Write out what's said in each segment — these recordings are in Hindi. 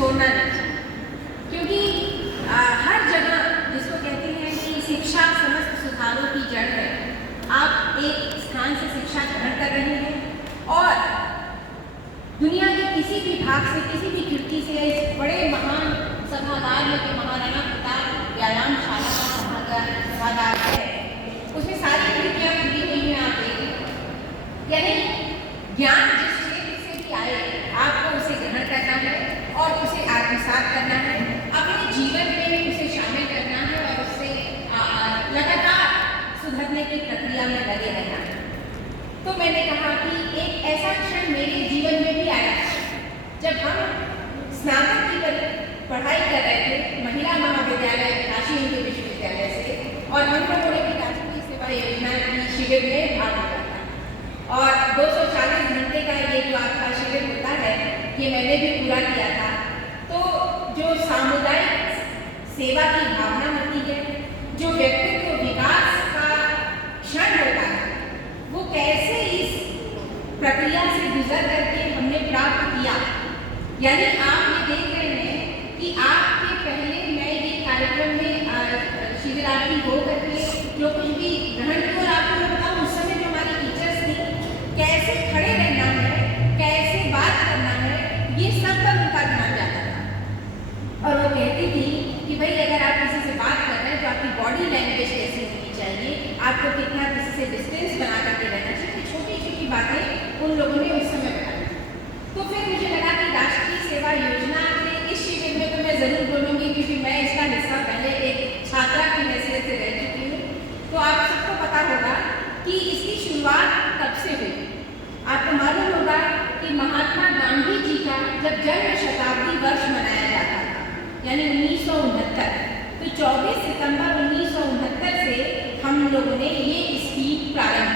छोड़ना नहीं चाहिए, क्योंकि हर जगह जिसको कहते हैं कि शिक्षा समस्त सुधारों की जड़ है। आप एक स्थान से शिक्षा ग्रहण कर रहे हैं और दुनिया के किसी भी भाग से, किसी भी खिड़की से इस बड़े महान सभागार में जो महाराणा प्रताप व्यायामशाला का सभागार है, उसमें सारी खिड़कियाँ खुली हुई हैं। आप देखें, यानी ज्ञान जिस क्षेत्र से भी आए, आपको उसे ग्रहण करना है और उसे आत्मसात करना है, अपने जीवन में उसे शामिल करना है और उससे लगातार सुधरने की प्रक्रिया में लगे रहना है। तो मैंने कहा कि एक ऐसा क्षण मेरे जीवन में भी आया जब हम स्नातक की पढ़ाई कर रहे थे महिला महाविद्यालय काशी हिंदू विश्वविद्यालय से, और हम लोगों ने भी राष्ट्रीय सेवा योजना की शिविर में भाग लिया था। और 240 घंटे का ये जो आपका शिविर होता है, ये मैंने भी पूरा किया था। तो जो सामुदायिक सेवा की भावना होती है, जो व्यक्तित्व विकास का क्षण होता है, वो कैसे इस प्रक्रिया से गुजर करके हमने प्राप्त किया। यानी आप ये देख रहे हैं कि आपके पहले मैं ये कार्यक्रम में शिविरार्थी हो करके जो कुछ भी ग्रहण किया, और आपको मैं बताऊँ उस समय जो हमारी टीचर्स थी, कैसे खड़े रहना है, कैसे बात करना है, ये सब पर उनका ध्यान जाता था। और वो कहती थी कि भाई अगर आप किसी से बात कर रहे हैं तो आपकी बॉडी लैंग्वेज कैसी होनी चाहिए, आपको कितना किसी से डिस्टेंस बना करके रहना चाहिए। छोटी छोटी बातें उन लोगों ने उस समय बताई। तो फिर मुझे लगा कि राष्ट्रीय सेवा योजना के इस शिविर में तो मैं ज़रूर बोलूँगी, क्योंकि मैं इसका हिस्सा पहले एक छात्रा की हैसियत से रह चुकी हूँ। तो आप सबको पता होगा कि इसकी शुरुआत कब से हुई। आपको मालूम होगा कि महात्मा गांधी जी का जब जन्म शताब्दी वर्ष मनाया जाता था, यानी 1969, तो 24 सितंबर 1969 से हम लोगों ने ये स्कीम प्रारंभ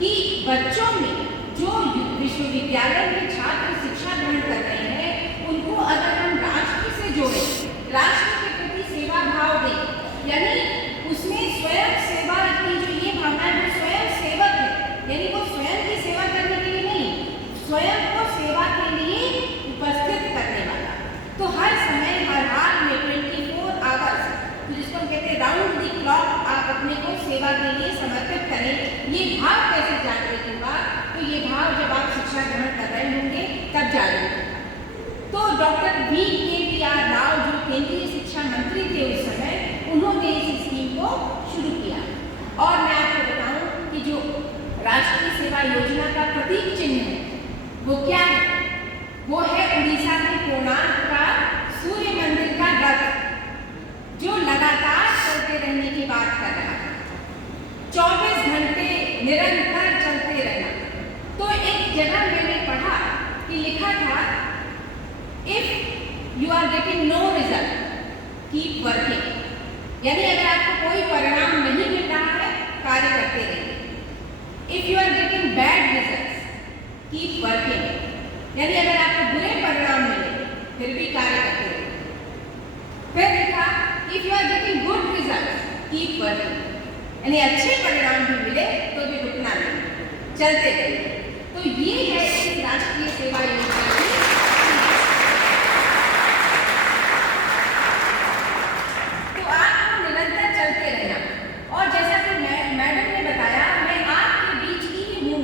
की कि बच्चों में जो विश्वविद्यालय में छात्र शिक्षा ग्रहण कर रहे हैं, उनको अगर हम राष्ट्र से जोड़ें, राष्ट्र के प्रति सेवा भाव दें, यानी उसमें स्वयं सेवा की जो ये भावना है, वो स्वयं सेवक है, यानी वो स्वयं की सेवा करने के लिए नहीं, स्वयं को सेवा के लिए उपस्थित करने वाला। तो हर समय, हर हाल में 24 आवर्स, तो जिसको हम कहते हैं राउंड द क्लॉक, आप अपने को सेवा के लिए समर्पित करें। ये भाव कैसे जागृत होगा? तो ये भाव जब आप शिक्षा ग्रहण कर रहे होंगे तब जागृत होगा। तो डॉक्टर VKPR राव जो केंद्रीय शिक्षा मंत्री थे उस समय, उन्होंने इस स्कीम को शुरू किया। और मैं आपको बताऊं कि जो राष्ट्रीय सेवा योजना का प्रतीक चिन्ह है वो क्या है? वो है उड़ीसा के कोणार्क का सूर्य मंदिर का रथ, जो लगातार चलते रहने की बात कर रहा है, 24 घंटे निरंतर चलते रहना। तो एक जगह मैंने पढ़ा कि लिखा था, if you are getting no result keep working, यानी अगर आपको कोई परिणाम नहीं मिल रहा है, कार्य करते रहिए। If you are getting bad results keep working, यानी अगर आपको बुरे परिणाम मिले फिर भी कार्य करते रहिए। फिर लिखा, if you are getting good results keep working, यानी अच्छे परिणाम भी मिले तो भी रुकना नहीं, चलते रहिए। तो ये है इस राष्ट्रीय सेवा योजना की। तो आपको निरंतर चलते रहना। और जैसा कि मैडम ने बताया, मैं आपके बीच की ही हूँ,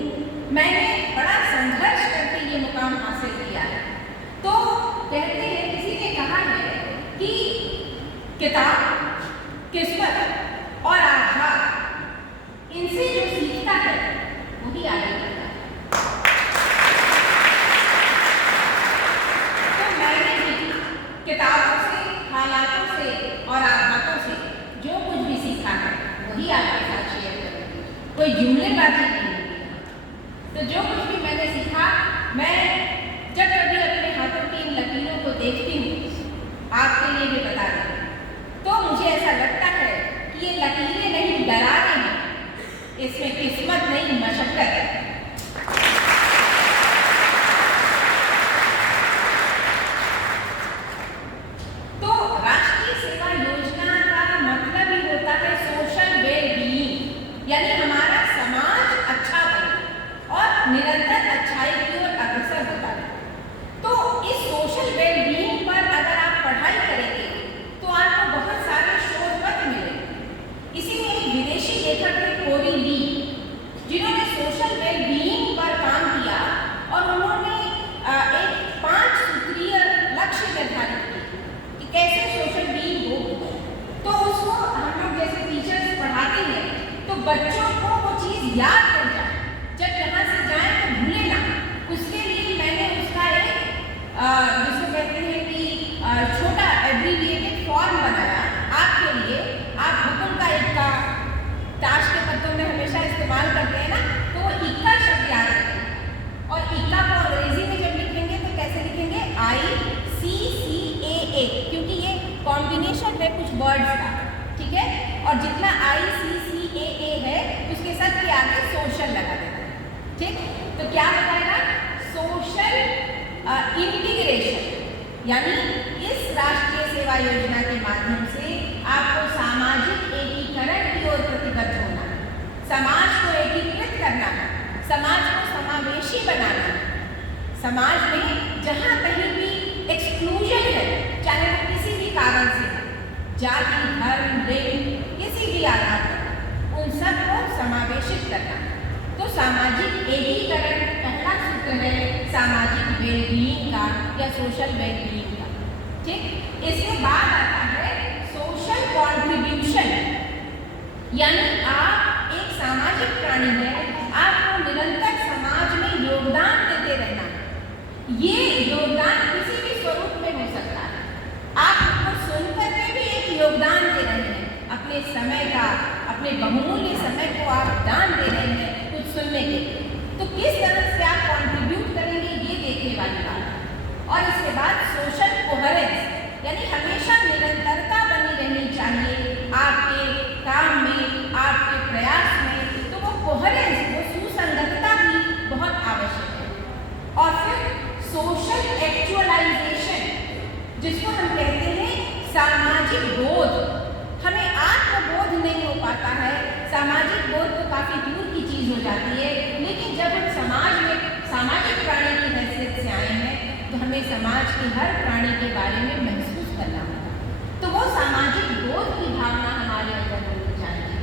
मैंने बड़ा संघर्ष करके ये मुकाम हासिल किया है। तो कहते हैं, किसी ने कहा है कि किताब, किस्मत और आधार, इनसे जो सीखता है वही आगे बढ़ता है। तो मैंने भी किताबों से, हालातों से और आघातों से जो कुछ भी सीखा है वही आपके साथ शेयर करूँगी, कोई जुमलेबाजी नहीं होगी। तो जो कुछ भी मैंने सीखा, मैं जब कभी अपने हाथों की इन लकीरों को देखती हूँ, आपके लिए भी बता रही हूँ, तो मुझे ऐसा लगता है कि ये लकीरें नहीं, दरारें हैं, इसमें किस्मत नहीं, मशक्कत है। तो राष्ट्रीय सेवा योजना का मतलब ही होता है सोशल वेलबीइंग, यानी हमारा समाज अच्छा बने और निरंतर अच्छाई की ओर अग्रसर होता है। याद कर जाए, जब यहाँ से जाए तो भूले ना। उसके लिए मैंने उसका एक जिसको कहते हैं कि छोटा एब्रीविएटेड फॉर्म बनाया आपके लिए। आप हुकुम का इक्का ताश के पत्तों में हमेशा इस्तेमाल करते हैं ना, तो वो इक्का शब्द याद रखें। और इक्का को अंग्रेजी में जब लिखेंगे तो कैसे लिखेंगे? ICCAA, क्योंकि ये कॉम्बिनेशन है कुछ वर्ड्स का, ठीक है। और जितना ICCAA है उसके साथ के आगे सोशल लगा देना है, ठीक। तो क्या बताएगा? सोशल इंटीग्रेशन, यानी इस राष्ट्रीय सेवा योजना के माध्यम से आपको सामाजिक एकीकरण की ओर प्रतिबद्ध होना है, समाज को एकीकृत करना है, समाज को समावेशी बनाना है। समाज में जहाँ कहीं भी एक्सक्लूजन है, चाहे वो किसी भी कारण से, जाति, धर्म, लिंग, किसी भी आधार पर, उन सबको समावेशित करना है। तो सामाजिक एकीकरण पहला सूत्र है सामाजिक वेलबीइंग का या सोशल वेलबीइंग का, ठीक। इसके बाद आता है सोशल कॉन्ट्रीब्यूशन, यानी आप एक सामाजिक प्राणी हैं, आपको निरंतर समाज में योगदान देते रहना है। ये योगदान किसी भी स्वरूप में हो सकता है। आप उनको सुन करके भी एक योगदान दे रहे हैं, अपने समय का, अपने बहुमूल्य समय को आप दान दे रहे हैं कुछ सुनने के लिए। तो किस तरह से आप कंट्रीब्यूट करेंगे, ये देखने वाली बात है। और इसके बाद सोशल कोहेरेंस, यानी हमेशा निरंतरता बनी रहनी चाहिए आपके काम में, आपके प्रयास में। तो वो कोहेरेंस, वो सुसंगतता भी बहुत आवश्यक है। और फिर सोशल एक्चुअलाइजेशन, जिसको हम कहते हैं सामाजिक बोध। हमें आत्मबोध नहीं हो पाता है, सामाजिक बोध तो काफ़ी दूर की चीज़ हो जाती है। लेकिन जब हम समाज में सामाजिक प्राणी की हैसियत से आए हैं तो हमें समाज के हर प्राणी के बारे में महसूस करना होगा। तो वो सामाजिक बोध की भावना हमारे अंदर होनी चाहिए।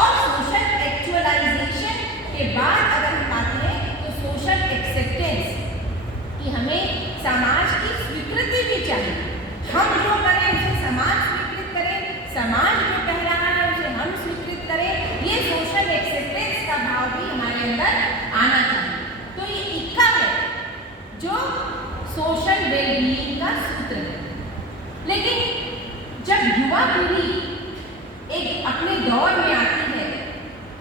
और सोशल एक्चुअलाइजेशन के बाद अगर हम आते हैं तो सोशल एक्सेप्टेंस, कि हमें समाज की स्वीकृति भी चाहिए। हम जो करें उसे समाज स्वीकृत करे, समाज जो कह रहा है उसे हम स्वीकृत करें। ये सोशल एक्सेप्टेंस का भाव भी हमारे अंदर आना चाहिए। तो ये इक्का है जो सोशल वेलबीइंग का सूत्र है। लेकिन जब युवा पीढ़ी एक अपने दौर में आती है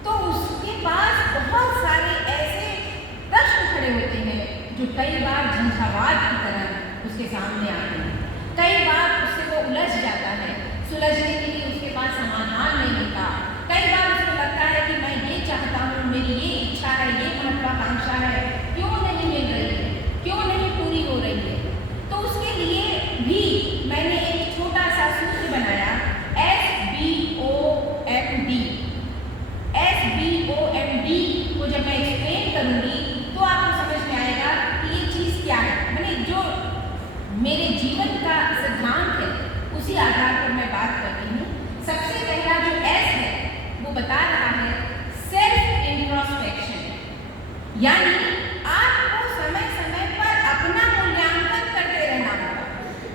तो उसके पास बहुत सारे ऐसे प्रश्न खड़े होते हैं जो कई बार झंझावात की तरह उसके सामने आते हैं। कई बार उससे वो उलझ जाता है, सुलझने के लिए उसके पास समाधान नहीं होता। कई बार उसको लगता है कि मैं ये चाहता हूँ, मेरी ये इच्छा है, ये महत्वाकांक्षा है, क्यों नहीं मिल रही है, क्यों नहीं पूरी हो रही है। तो उसके लिए भी मैंने एक छोटा सा सूत्र बनाया, SBOMD। SBOMD को जब मैं एक्सप्लेन करूँगी तो आपको समझ में आएगा कि ये चीज़ क्या है। मैंने जो मेरे जीवन का सिद्धांत है उसी आधार पर मैं बात कर रही हूँ। सबसे पहला जो S है वो बता रहा है सेल्फ इंट्रोस्पेक्शन, यानी आपको समय समय पर अपना मूल्यांकन करते रहना होगा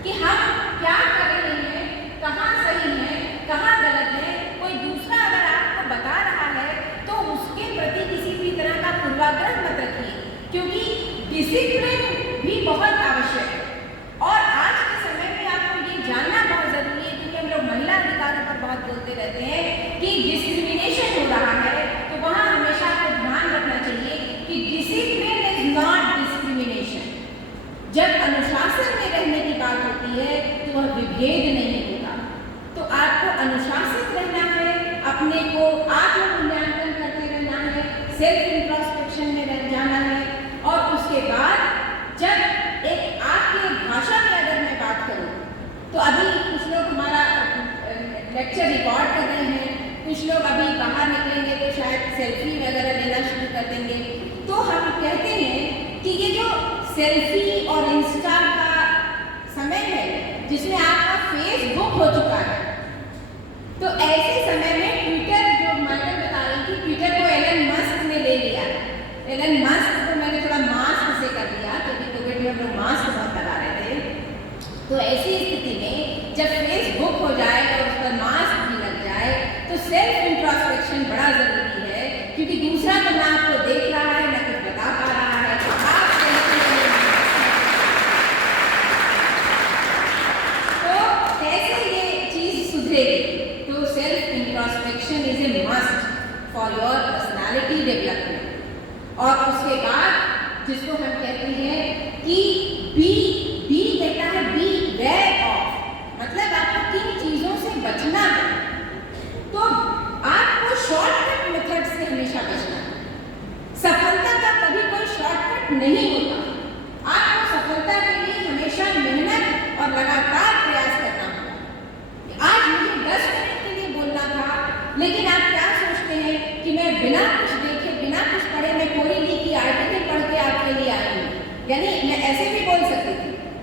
कि हम क्या कर रहे हैं, कहाँ सही है, कहाँ गलत है। कोई दूसरा अगर आपको बता रहा है तो उसके प्रति किसी भी तरह का पूर्वाग्रह मत रखिए, क्योंकि डिसिप्लिन भी बहुत आवश्यक है। और आज के समय में आपको ये जानना बहुत ज़रूरी है, क्योंकि हम लोग महिला अधिकारों पर बहुत बोलते रहते हैं कि डिस्क्रिमिनेशन हो रहा है। तो वहाँ हमेशा आपको ध्यान रखना चाहिए कि डिसिप्लिन इज नॉट डिस्क्रिमिनेशन। जब अनुशासन में रहने की बात होती है तो वह विभेद नहीं होगा। तो आपको अनुशासित रहना है, अपने को आत्म मूल्यांकन करते रहना है, सेल्फ इंट्रोस्पेक्शन में रह जाना है। और उसके बाद जब एक आपकी भाषा में अगर मैं बात करूँ तो अभी कुछ लोग हमारा लेक्चर रिकॉर्ड कर रहे हैं, कुछ लोग अभी बाहर निकलेंगे तो शायद सेल्फी वगैरह लेना शुरू कर देंगे। तो हम कहते हैं कि ये जो सेल्फी और इंस्टा का समय है जिसमें आपका फेसबुक हो चुका है, तो ऐसे समय में ट्विटर, जो मैडम बता रही थी, ट्विटर को एलन मस्क ने ले लिया। एलन मस्क को मैंने थोड़ा मास्क से कर दिया, क्योंकि कोविड में हम लोग मास्क बहुत लगा रहे थे। तो ऐसी स्थिति में जब फेसबुक हो जाए और उस पर मास्क भी लग जाए तो सेल्फ इंट्रोस्पेक्शन बड़ा ज़रूरी है, क्योंकि दूसरा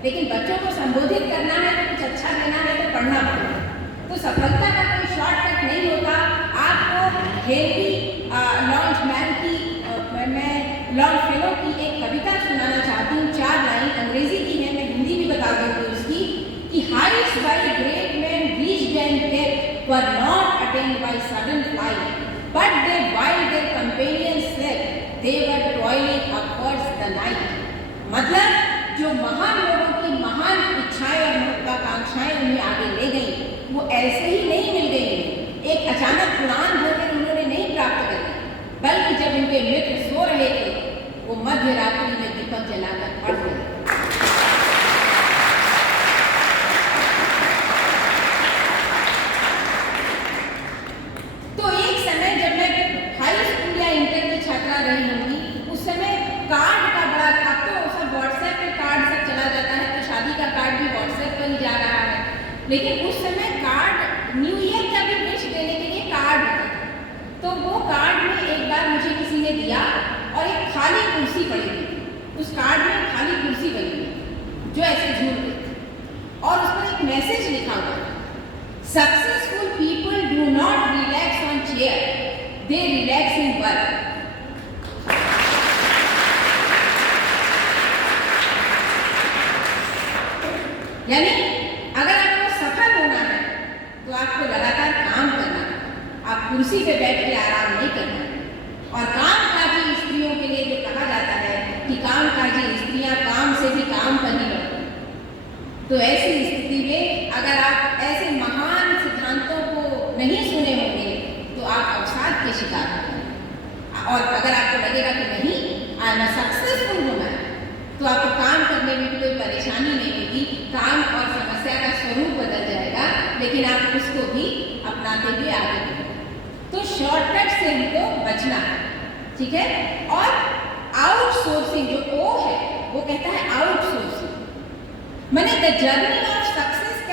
लेकिन बच्चों को संबोधित करना है तो कुछ अच्छा देना है तो पढ़ना पड़ेगा। तो सफलता का कोई शॉर्टकट नहीं होता। आपको हेनरी लॉन्गमैन की मैं लॉन्गफेलो की एक कविता सुनाना चाहती हूँ। 4 लाइन अंग्रेजी की है, मैं हिंदी भी बता दूँगी उसकी, कि heights by great men reached and kept were not attained by sudden flight, but they while their companions slept, they were toiling upwards the night। मतलब जो महान लोगों की महान इच्छाएं और महत्वाकांक्षाएं उन्हें आगे ले गई, वो ऐसे ही नहीं मिल गई, एक अचानक उड़ान भरकर उन्होंने नहीं प्राप्त करी, बल्कि जब उनके मित्र सो रहे थे वो मध्य रात्रि में दीपक जलाकर पड़ गए। तो एक समय जब मैं हाई स्कूल या इंटर की छात्रा रही होंगी, उस समय कार्ड का बड़ा, अब तो सब व्हाट्सएप पे कार्ड सब चला जाता है, तो शादी का कार्ड भी व्हाट्सएप पर ही जा रहा है, लेकिन उस समय कार्ड न्यू ईयर का भी विश देने के लिए कार्ड होता था। तो वो कार्ड में एक बार मुझे किसी ने दिया और एक खाली कुर्सी पड़ी हुई थी, उस कार्ड में खाली कुर्सी बनी हुई जो ऐसे झूल रही थी और उस पर एक मैसेज लिखा हुआ था, successful people do not relax on chair, they relax in work. यानी अगर आपको सफल होना है तो आपको लगातार काम करना है, आप कुर्सी पे बैठ के आराम नहीं करना है। और कामकाजी स्त्रियों के लिए जो कहा जाता है कि कामकाजी स्त्रियां काम से भी काम पर ही लड़ती, तो ऐसी स्थिति में अगर आप ऐसे महान सिद्धांतों को नहीं सुने होंगे तो आप अवसाद के शिकार होंगे। और अगर आपको लगेगा कि नहीं आई एम सक्सेसफुल होना है, तो आपको काम करने में भी कोई परेशानी नहीं होगी, काम और समस्या का स्वरूप बदल जाएगा, लेकिन आप उसको भी अपनाते हुए आगे बढ़ेंगे। तो शॉर्टकट से हमको बचना है, ठीक है। और आउटसोर्सिंग जो ओ है वो कहता है आउटसोर्सिंग, माने द जर्नी ऑफ